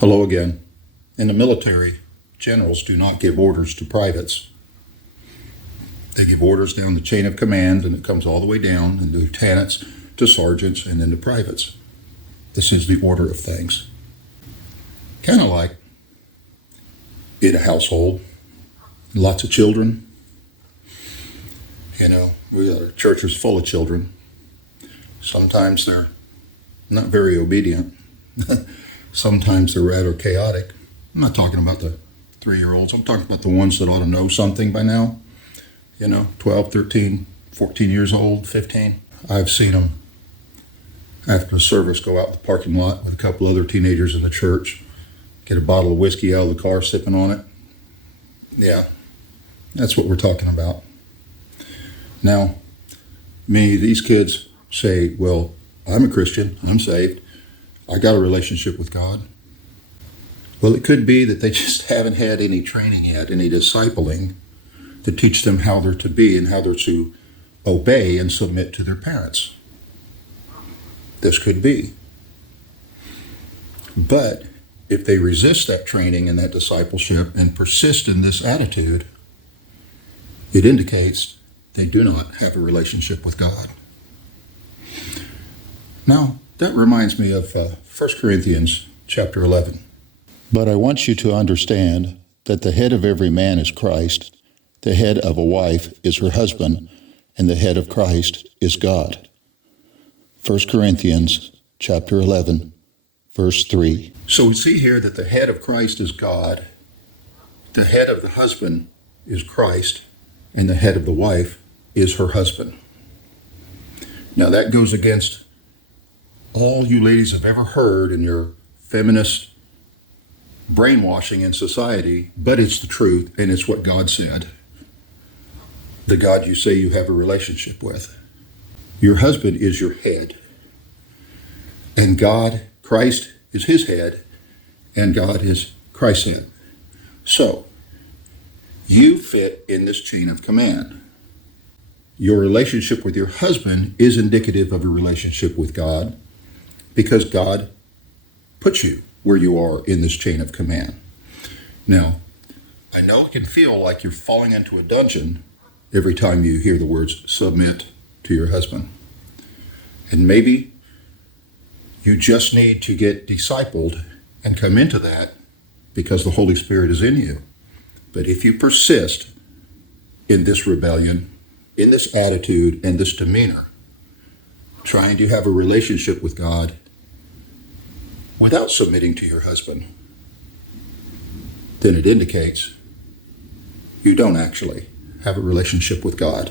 Hello again. In the military, generals do not give orders to privates. They give orders down the chain of command, and it comes all the way down, and lieutenants to sergeants, and then to privates. This is the order of things. Kind of like in a household, lots of children. Our church is full of children. Sometimes they're not very obedient. Sometimes they're rather chaotic. I'm not talking about the 3-year-olds. I'm talking about the ones that ought to know something by now. 12, 13, 14 years old, 15. I've seen them after the service go out in the parking lot with a couple other teenagers in the church, get a bottle of whiskey out of the car, sipping on it. Yeah, that's what we're talking about. Now, many of these kids say, well, I'm a Christian, I'm saved, I got a relationship with God. Well, it could be that they just haven't had any training yet, any discipling to teach them how they're to be and how they're to obey and submit to their parents. This could be. But if they resist that training and that discipleship and persist in this attitude, it indicates they do not have a relationship with God. Now, that reminds me of 1 Corinthians chapter 11. But I want you to understand that the head of every man is Christ, the head of a wife is her husband, and the head of Christ is God. 1 Corinthians chapter 11, verse 3. So we see here that the head of Christ is God, the head of the husband is Christ, and the head of the wife is her husband. Now that goes against all you ladies have ever heard in your feminist brainwashing in society, but it's the truth and it's what God said. The God you say you have a relationship with. Your husband is your head. And God, Christ is his head, and God is Christ's head. So, you fit in this chain of command. Your relationship with your husband is indicative of a relationship with God because God put you where you are in this chain of command. Now, I know it can feel like you're falling into a dungeon every time you hear the words submit to your husband. And maybe you just need to get discipled and come into that because the Holy Spirit is in you. But if you persist in this rebellion, in this attitude and this demeanor, trying to have a relationship with God without submitting to your husband, then it indicates you don't actually have a relationship with God.